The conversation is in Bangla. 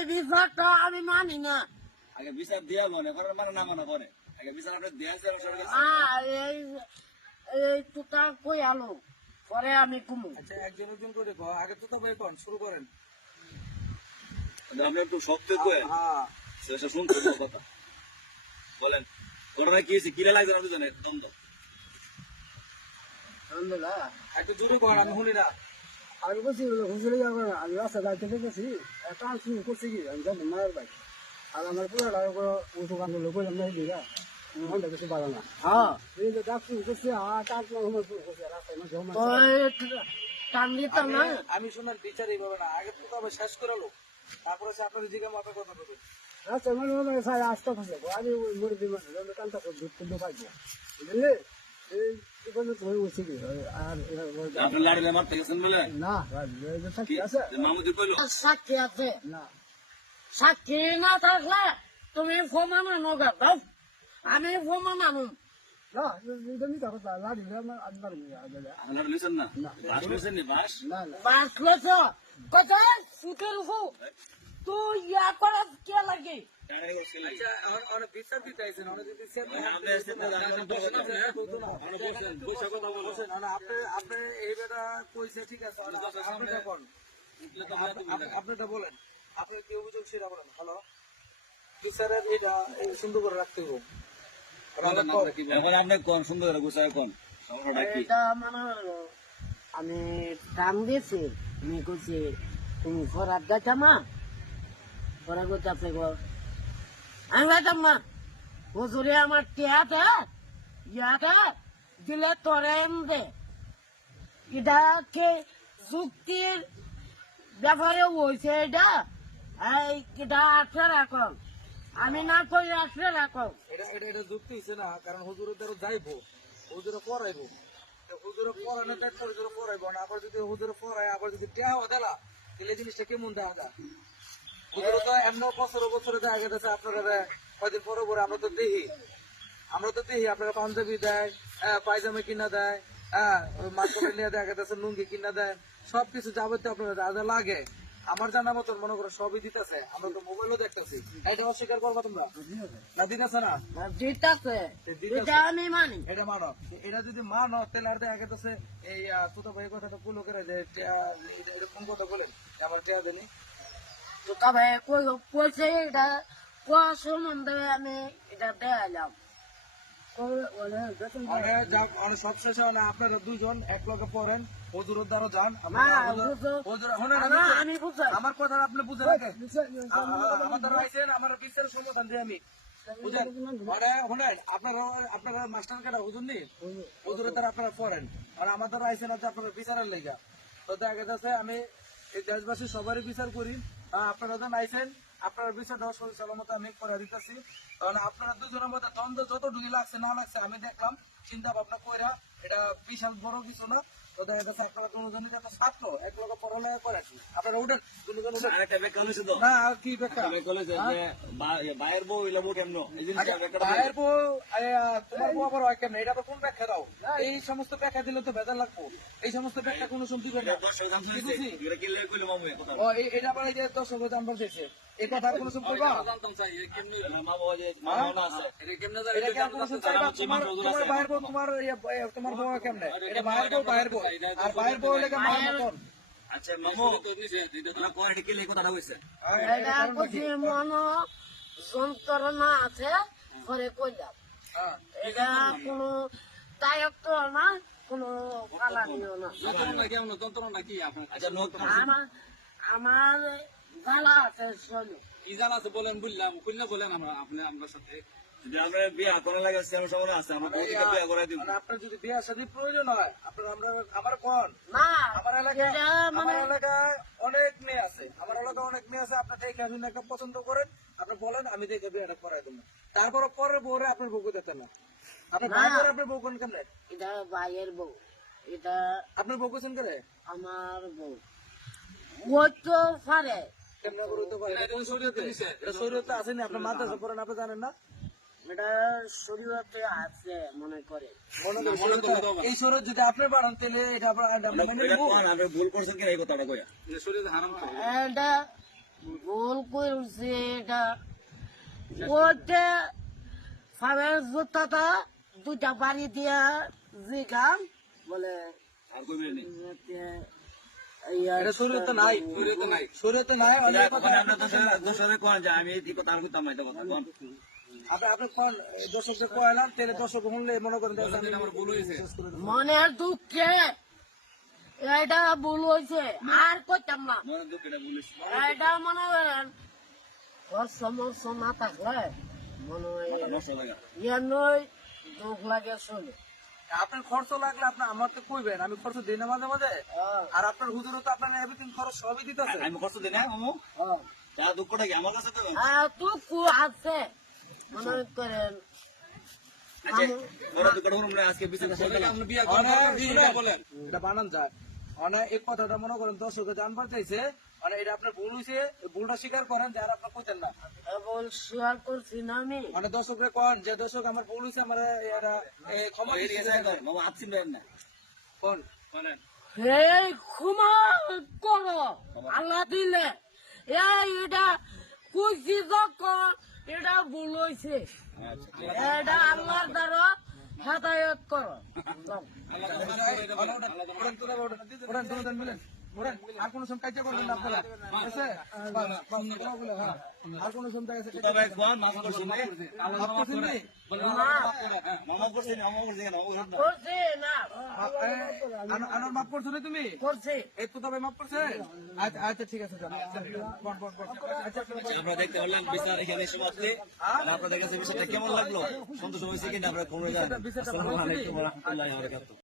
এই বিচারটা আমি মানি না। আগে বিচার দিয়া মনে করেন মানে না মনে করে আগে বিচার আপনি দিয়েছে এই তুতা কই আলো পরে আমি কুমু। আচ্ছা একজন একজন করে কও, আগে তো ভাই কোন শুরু করেন। আপনি একটু শক্ত করে হ্যাঁ সেটা শুনতে কথা বলেন ঘটনা কি হয়েছে কিরা লাগছে আপনি জানেন দম দাও আলহামদুলিল্লাহ। একটু জোরে কর, আমি শুনি না। আমি বলছি হুজুরে যাবো না, আমি রাস্তা গাড়িতে দেখেছি একটা শুরু করছি কি আমি জানি মায়ের বাইক আর আমার পুরো উঁচু কান্ড লোক করলাম না দিঘা ঘন্টা কিছু পারো না। হ্যাঁ এই যে ডাক শুরু করছে আর টান শুরু করছে রাস্তায় টান দিতাম না। আমি শুনলাম বিচার এইভাবে না, আগে তো তবে শেষ করে লোক, তারপরে সে আপনার দিকে মাথা কথা বলবে। রাস্তায় মনে মনে সাই আসতে থাকে আমি ওই মরে দিই মানে টানটা দুধ পাইবো বুঝলি। এই হয়ে উঠছে কি আর আপনি লাড়িলে মারতে গেছেন বলে না সাক্ষী আছে মামুদি কইলো সাক্ষী আছে না সাক্ষী না থাকলে তুমি প্রমাণ আনো দাও আমি প্রমাণ আনো না মিথ্যা কথা লাড়িলে আমার আজবার আপনারা লিছেন না বাস লিছেন নি বাস বাস লেছ কোথায় সুতের উপর তো ইয়া করা কে লাগে। টানে গেছিল আচ্ছা অনেক বিচার দিতে আইছেন, অনেক বিচার আপনি এসেছেন না জানেন বসেন বসে কথা বলেন আপনি এই বেটা কইছে ঠিক আছে, আপনারটা কোন আপনারটা বলেন, আপনার কি অভিযোগ সেটা বলেন। হ্যালো বিচারের এটা সুন্দর করে রাখতে হবে। এখন আপনি কোন সুন্দর করে গুছায় কোন সমস্যাটা কি এটা মানে আমি টান দিয়েছি আমি কইছি তুমি খরাত গাইতাম না খরা করতে আপনি আমি গাইতাম না হুজুরে আমার টিয়াতে ইয়াতে দিলে তোরে দে এটাকে যুক্তির ব্যাপারে হয়েছে এটা এই এটা আটকে রাখো আমি না কই আটকে রাখো। এটা যুক্তি হইছে না, কারণ হুজুরের দ্বারা যাইবো, হুজুরে পড়াইবো, হুজুরে পড়ানো পেট হুজুরে পড়াইবো না, আবার যদি হুজুরে পড়ায় আবার যদি টেহাও দেলা তাহলে জিনিসটা কেমন দেখা যায়। হুজুরে তো এমন বছরে বছরে দেখা গেছে আপনারা কয়দিন পরে পরে আমরা তো দেখি আপনারা পাঞ্জাবি দেয়, পায়জামা কিনা দেয়, মার্কেটে নিয়ে দেখা গেছে লুঙ্গি কিনা দেয়, সবকিছু যাবতীয় আপনারা যা যা লাগে আমার জানা মতন মনে করো সবই দিতেছে, আমরা তো মোবাইলও দেখতেছি। এটা অস্বীকার করবা তোমরা না দিতেছে না দিতেছে এটা আমি মানি। এটা মানো, এটা যদি মানো তাহলে আর দেখা গেছে এই তোতা ভাই কথাটা পুলো করে যে এরকম কথা বলেন আমার টেয়া দেনি তো তবে কইছে এটা কোয়া সম্বন্ধে আমি এটা দেখালাম সব শেষে আপনারা দুজন এক লগে পড়েন, হুজুরের দ্বারা যান। আমি আমার কথা আপনি বুঝে রাখেন, আমার দ্বারা আইসেন আমার বিচারের সমাধান দিয়ে আমি বুঝেন। আপনারা মাস্টার কাটা হুজুর নি, হুজুরের দ্বারা আপনারা পড়েন আর আমার দ্বারা আইসেন হচ্ছে আপনারা বিচারের লেগা। তো দেখা যাচ্ছে আমি এই দেশবাসী সবারই বিচার করি, আপনারা যখন আইসেন আপনার বিচারটা সালামত আমি করে দিতেছি। কারণ আপনারা দুজনের মধ্যে দ্বন্দ্ব যত ঢুকি লাগছে না লাগছে আমি দেখলাম, চিন্তা ভাবনা কইরা এটা বিশাল বড় কিছু না। তো দেখা যাচ্ছে আপনারা দুজনের একটা ছাত্র এক লোক পড়ালেখা করে আপনারা উঠেন না কি বেকার বাইরের বউ হইলাম কেমন ভাইয়ের বউ তোমার বউ আবার হয় কেমন, এটা তো কোন ব্যাখ্যা দাও। এই সমস্ত ব্যাখ্যা দিলে তো বেজার লাগবো, এই সমস্ত ব্যাখ্যা কোনো সময় দিবে না। এটা আবার এই যে দর্শক জানবার চাইছে এই কথা কোনো সময় করবা তোমার ভাইয়ের বউ তোমার বউ কেমনে, এটা ভাইয়ের বউ আর ভাইয়ের বউ লেগে মায়ের মতন। আচ্ছা মামু কয়টা কি কথাটা হয়েছে মন যন্ত্রণা আছে ঘরে কইলাম এটা কোনো দায়িত্ব না কোনো পালানিও না। আমার জ্বালা আছে শোনো কি জানা আছে বলেন বললাম খুললে বলেন আমরা আপনি আপনার সাথে যদি আমরা বিয়ে করা লাগে সময় আছে আমরা বিয়ে করে দিব। আপনার যদি বিয়ে শাদী প্রয়োজন হয় আপনার আমার কোন না আমার এলাকায় অনেক মেয়ে আছে, আমার এলাকায় অনেক মেয়ে আছে। আপনার দেখে আপনি একটা পছন্দ করেন আপনি বলেন আমি দেখে বিয়েটা করাই দেবো, তারপরে পরের বউরে আপনার বউকে দেখতেন না। আপনার আপনার বউ কোন কেমন, এটা ভাইয়ের বউ, এটা আপনার বউ কোন করে আমার বউ ওই তো পারে কেমন করতে পারে শরীরতে আসেনি। আপনার মাদ্রাসা পড়েন আপনি জানেন না, এটা শরীরতে আছে মনে করে এই শরীর যদি আপনি বাড়ান তাহলে এটা ভুল করছেন কিনা এই কথাটা কইয়া এটা ভুল করছে এটা ওইটা ফারের জুতাটা দুইটা বাড়ি দিয়া জিগাম বলে আর কই বেরে নেই এটা শরীরে নাই, শরীরে নাই শরীরে নাই। অনেক কথা মানে আপনার দোষরে কোন যে আমি এই কথা আর কইতাম না এটা কথা কোন আপনি কোন দর্শককে কয়লাম তাহলে দর্শক শুনলে মনে করেন যে দিন আমার ভুল হয়েছে মনের দুঃখে এটা ভুল হয়েছে আর কইতাম না মনে দুঃখ এটা ভুল হয়েছে এটা মনে করেন সমস্যা না থাকলে মনে হয় নষ্ট লাগে নই দুঃখ লাগে চলে আপনার খরচ লাগলে আপনি আমাকে কইবেন, আমি খরচ দিই না মাঝে মাঝে। আর আপনার হুজুরও তো আপনার এভরিথিং খরচ সবই দিতেছে। আমি কষ্ট দিই না মামু তা দুঃখটা কি আমার কাছে তো টুকু আছে মনে করেন আচ্ছা ওরা দুঃখটা হলো না আজকে বিশেষ করে আমরা বিয়া করব বলেন এটা বানান যায় অনেক এই কথাটা মনে করেন দর্শকে জানবার চাইছে, মানে এটা আপনার ভুল হয়েছে, ভুলটা স্বীকার করেন যে আর আপনার কইতেন না। এবং শেয়ার করছি না আমি মানে দর্শকরে কন যে দর্শক আমার ভুল হয়েছে, আমার এরা ক্ষমা এই দিতে রেজাই করে মামু আপসিন দেন না কোন বলেন হে ক্ষমা করো আল্লাহ দিলে এটা কইছি যখন এটা ভুল হয়েছে এটা আল্লাহর দ্বারা হেদায়ত করো আর কোন সময় কাজে করবেন না আপনারা, ঠিক আছে? হ্যাঁ, আর কোন সময় আছে তবে কোন মামু করছি না মাফ করছেন নি? মামু করছি না মামু করছি না মামু করছি না করছে না আনোয়ার মাফ করছো না তুমি? করছে এই তো তবে মাফ করছে? আচ্ছা আচ্ছা ঠিক আছে যান। আচ্ছা আমরা দেখতে পারলাম বিচার এখানে সমাপ্তি আর আপনাদের কাছে বিষয়টা কেমন লাগলো সন্তোষ হয়েছে কিনা আমরা কমে যান আসসালামু আলাইকুম ওয়া রাহমাতুল্লাহি ওয়া বারাকাতুহু